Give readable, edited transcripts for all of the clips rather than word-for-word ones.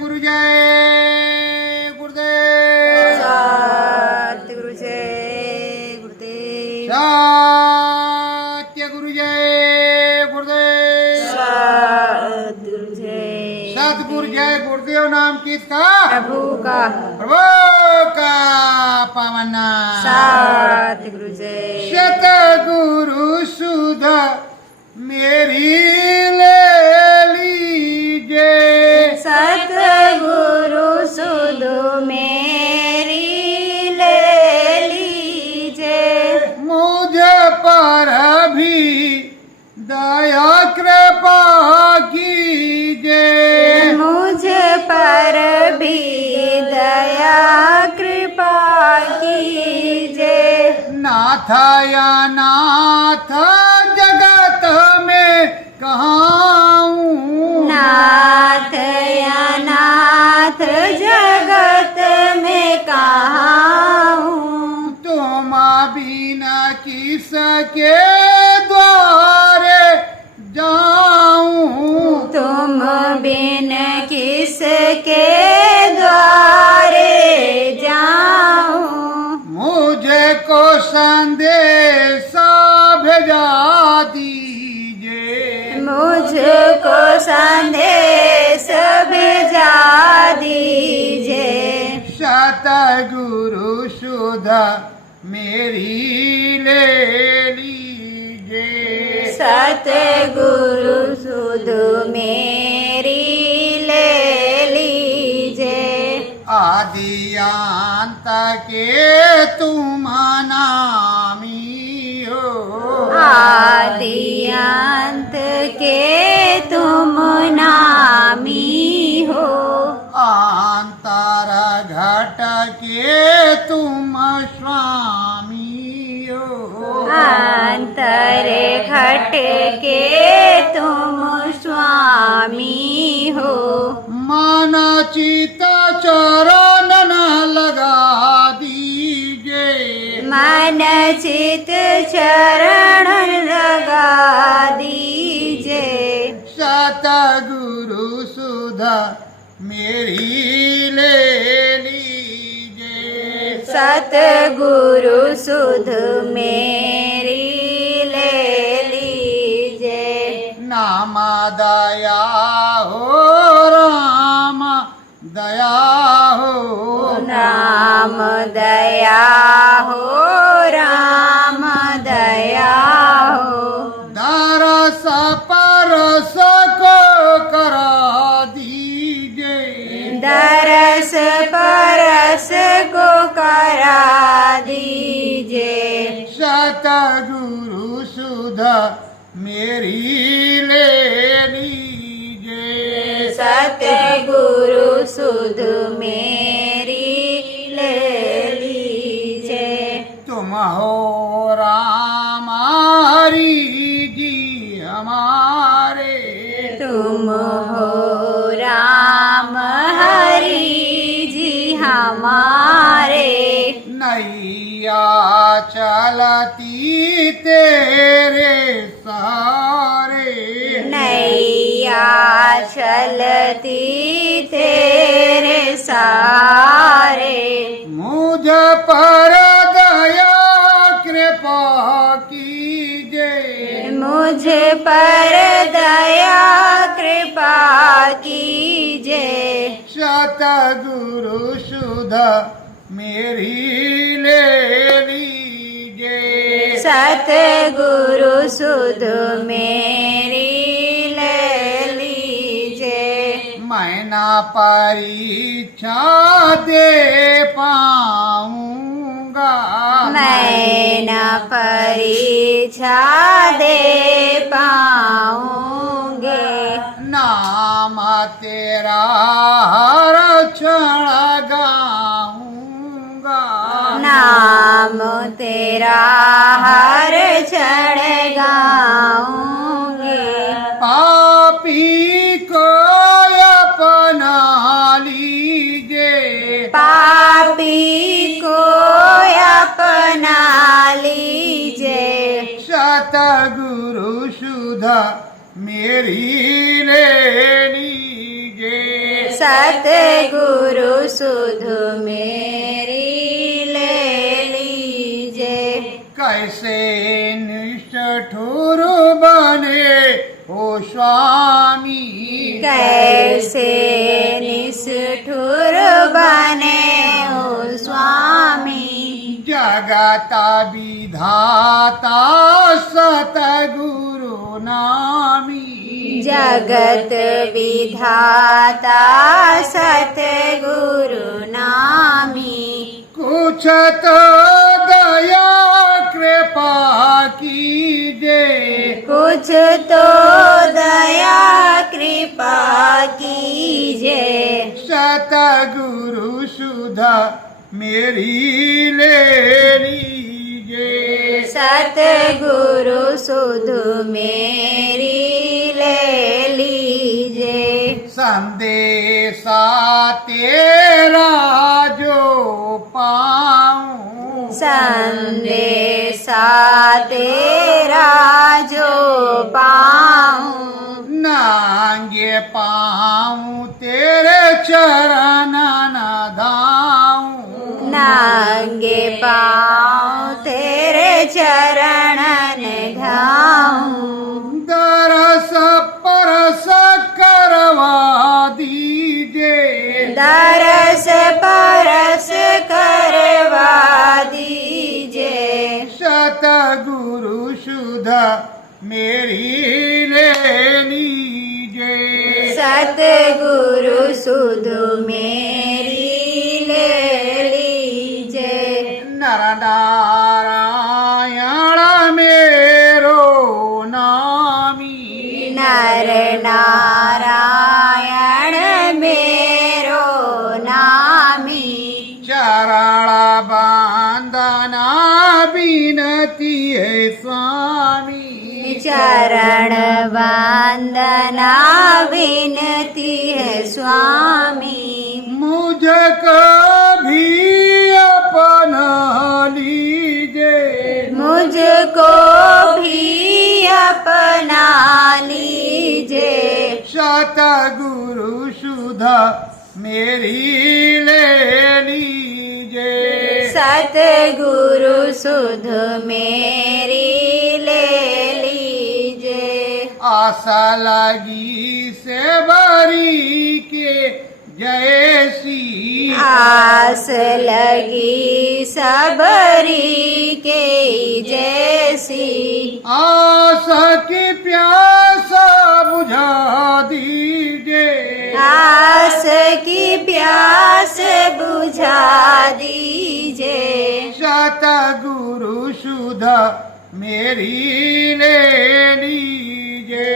गुरु जय गुरुदेव। सतगुरु जय गुरुदेव। सत्य गुरु जय गुरुदेव। सतगुरु जय सतगुरु जय गुरुदेव। नाम किसका? प्रभु का। प्रभु का पावन नाम। सतगुरु जय सतगुरु सुधा मेरी ले लीजिए। सतगुरु सुध मेरी ले लीजिए। मुझ पर भी दया कृपा कीजिए। मुझ पर भी दया कृपा कीजिए। नाथ या नाथ जगत में कहाऊं। नाथ या नाथ जगत में कहाँ हूँ। तुम बिना किसके द्वारे जाऊं। तुम बिन किसके द्वारे जाऊं। मुझको संदेशा भेजा दीजिए। मुझको संदेश भेजा दीजिए। सतगुरु सुधा मेरी ले लीजिए। सतगुरु सुध मेरी ले लीजिए। आदि अंत के तुम नामी हो। आदि अंत के तुम नामी हो। अंतर घट के तुम स्वामी हो। अंतर घट के तुम स्वामी हो। मन चित चरण न लगा दीजिए। मन चित चरण लगा दीजिए। सतगुरु सुधा मेरी ले लीजिए। सतगुरु सुध मेरी ले लीजिए। नाम दया हो राम दया हो। राम दया हो। राम दया हो। दरस परस को करा दीजिए। दरस परस को करा दीजिए। सतगुरु सुधा मेरी ले लीजिए। सतगुरु सुध मेरी ले लीजिए। तुम हो राम हरि जी हमारे। तुम हो राम हरि जी हमारे। नैया चलती तेरे सहारे। नैया चलती तेरे सहारे। मुझ पर दया कृपा कीजिए। मुझ पर दया कृपा कीजिए। सतगुरु सुधा मेरी ले लीजिए। सतगुरु सुध मेरी ले लीजिए। मैं ना परीक्षा दे पाऊंगा। मैं न परीक्षा दे पाऊंगे। नाम तेरा हर क्षण गाऊंगा। नाम तेरा हर क्षण गाऊंगे। पापी को अपना लीजिए। पापी को अपना लीजिए। सतगुरु सुधा मेरी ले लीजिए। सतगुरु सुध मेरी ले लीजे। कैसे निष्ठुर बने ओ स्वामी, कैसे निष्ठुर बने ओ स्वामी। जगता विधाता सतगुरु नामी, जगत विधाता सतगुरु नामी। कुछ तो दया कृपा कीजे, कुछ तो दया कृपा कीजे। सतगुरु सुधा मेरी ले लीजे। सतगुरु सुध मेरी ले लीजे। संदेशा तेरा जो पाऊं, संदेशा तेरा जो पाऊं। नांगे पाऊं तेरे चरण न धाऊं, नांगे पाँव तेरे चरण धाऊं। दरस परस करवा दीजे, दरस परस करवा दीजे। सतगुरु सुधा मेरी ले लीजे। सतगुरु सुध मेरी ले लीजे। नर नारायण मेरो नामी, नर नारायण मेरो नामी। चरण बंदना विनती है स्वामी, चरण वंदना विनती है स्वामी। मुझको भी अपना लीजे, मुझको भी अपना लीजे। सतगुरु सुधा मेरी ले लीजे। सतगुरु सुध मेरी ले लीजे। आशा लगी से बरी के जैसी, आस लगी सबरी के जैसी। आशा की प्यासा बुझा दीजे, आस की प्यास बुझा दीजे। सतगुरु सुधा मेरी ले लीजे।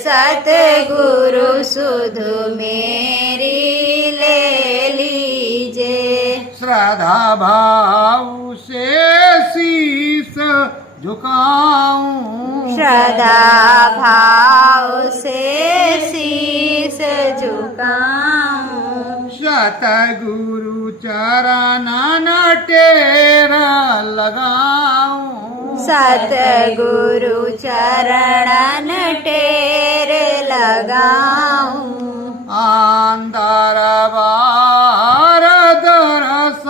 सतगुरु सुध मेरी ले लीजे। श्रद्धा भाव से शीस झुकाऊं, श्रद्धा भाव से शीस झुकाऊं। सतगुरु चरण न टेरा लगाऊं, सतगुरु चरण टेर लगाऊं। अंदर बार दरस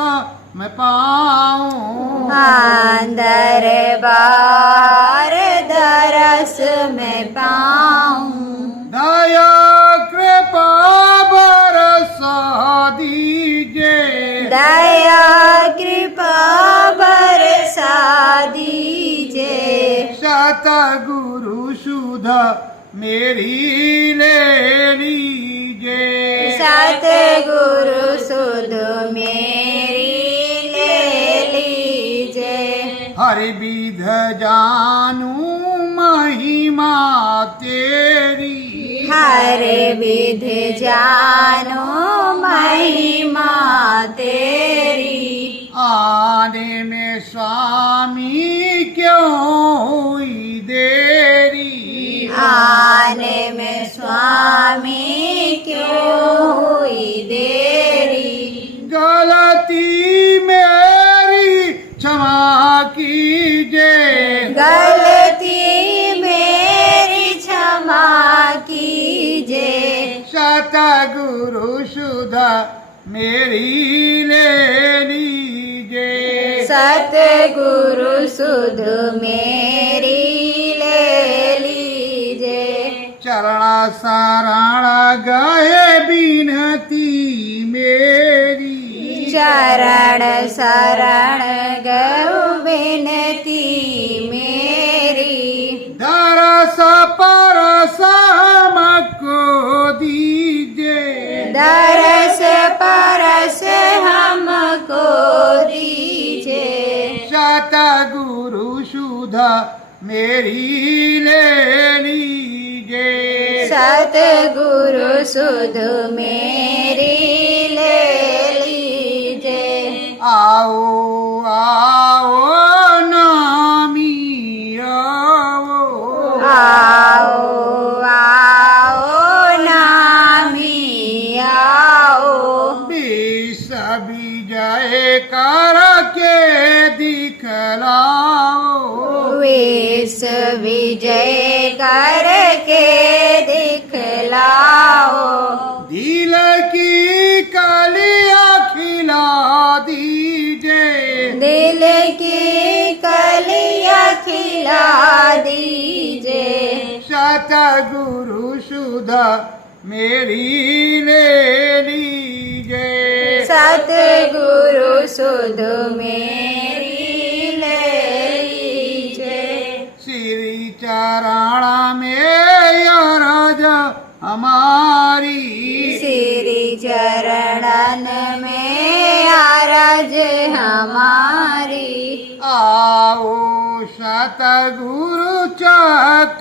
मैं पाऊं, अंदर बार दरस में पाऊं। दया कृपा बरसा दीजे, दया कृपा बरसा दीजे। सतगुरु सुधा मेरी ले लीजे। सतगुरु सुध मेरी ले लीजे। हर विध जानू महिमा तेरी, हर विध जानो महिमा तेरी। आने में स्वामी क्यों हुई देरी, आने में स्वामी क्यों हुई देरी। गलती मेरी क्षमा कीजे, गलती मेरी क्षमा कीजे। सतगुरु सतगुरु सुधा मेरी ले लीजिए। सतगुरु सुध मेरी ले लीजे। चरण शरण गए बिनती मेरी। चरण शरण गौ विनती मेरी। दरस परस हमको दीजिए। दरस परस हमको दीजे। सतगुरु सुधा मेरी ले लीजिए। सतगुरु सुध मेरी ले लीजे। आओ आओ नामी आओ। आओ आओ नामी आओ। विश्व विजय करके दिखलाओ। विश्व विजय करके दिखलाओ। दिल की कलियां खिला दीजिए। दिल की कलियां खिला दीजे। सतगुरु सुधा मेरी ले लीजिए। सतगुरु सुध मेरी ले लीजे। श्री चरण में अरज हमारी। श्री चरणन में आरज हमारी। आओ सतगुरु चक्रधारी।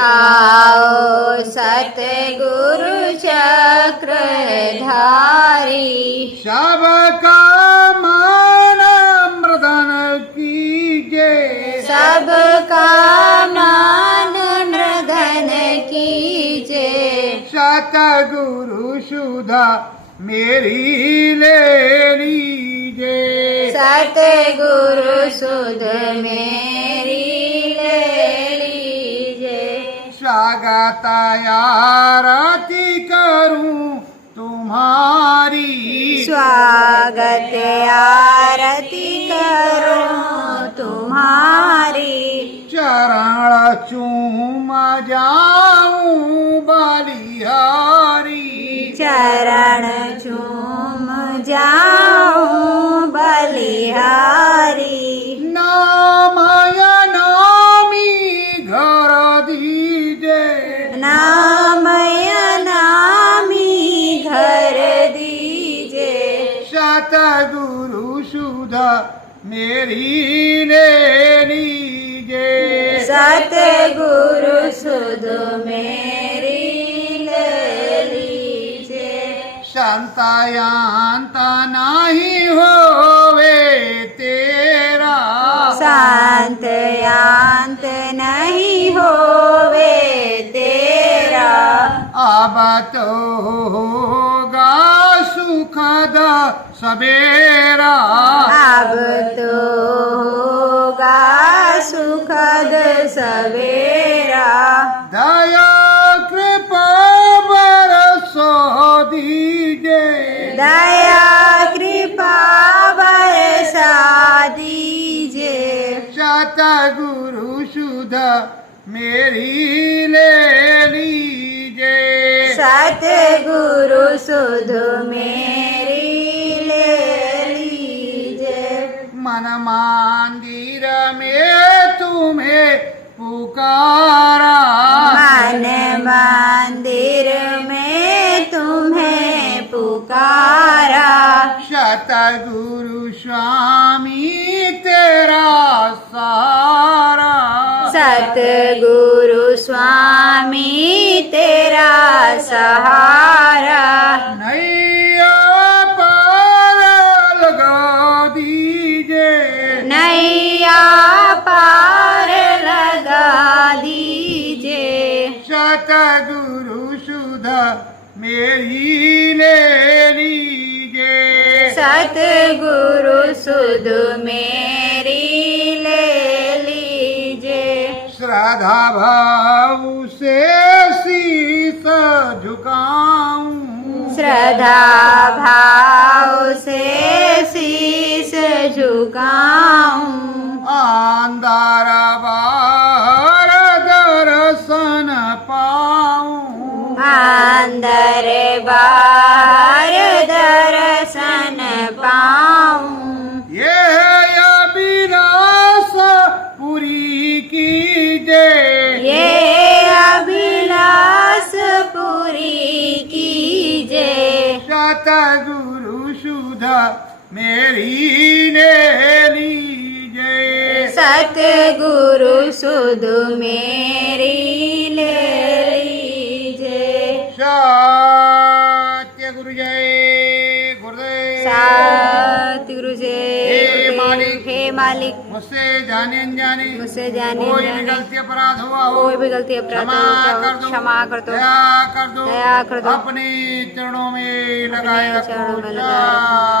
आओ सतगुरु चक्रधारी। सबका मन मृदन कीजिए। सबका मान नृधन कीजे। सतगुरु सुधा मेरी ले लीजिए। सतगुरु सुध मेरी ले लीजे। स्वागत आरती करूं तुम्हारी। स्वागत आरती करूं तुम्हारी। चरण चूम जाऊं बलिहारी। चरण चूम जाऊं बलिहारी। नामय नामी घर दीजिए। नामय नामी घर दीजे। सतगुरु सुधा मेरी ले लीजिए। सतगुरु सुध मेरी ले लीजे। संतयांत नहीं होवे तेरा। शांतयांत नहीं होवे तेरा। अब तो होगा सुखद सवेरा। अब तो होगा सुखद सवेरा। दया कृपा बरसो दीजिए। दया कृपा बरसा दीजे। सतगुरु सुधा मेरी ले लीजिए। सतगुरु सुध मेरी ले लीजे। मन मंदिर में तुम्हें पुकारा। मन मंदिर में तुम्हें पुकारा। सतगुरु स्वामी तेरा सहारा। सतगुरु स्वामी तेरा सहारा। नैया पार लगा दीजिए। नैया पार लगा दीजे। सतगुरु सुधा मेरी ले लीजिए। सतगुरु सुध मेरी ले लीजे। श्रद्धा भाव से शीस झुकाऊं। श्रद्धा भाव से शीश झुकाऊं। अंदर बाहर दर्शन पाऊं। अंदर बाहर दर्शन पाऊं। ये अभिलाष पूरी कीजे। ये अभिलाष पूरी कीजे। सतगुरु सुधा मेरी ले लीजे। सतगुरु सुध मेरी ले लीजे। सत्य गुरु जय गुरुदेव। सतगुरु जी हे मालिक, हे मालिक, मुझसे जाने अनजाने मुझसे जाने कोई भी अनजाने गलती अपराध हुआ हो, कोई भी गलती अपराध क्षमा कर दो, दया कर दो, दया कर दो, दया कर दो। अपने चरणों में लगाए अपने चरणों रखो। में लगाए रखो।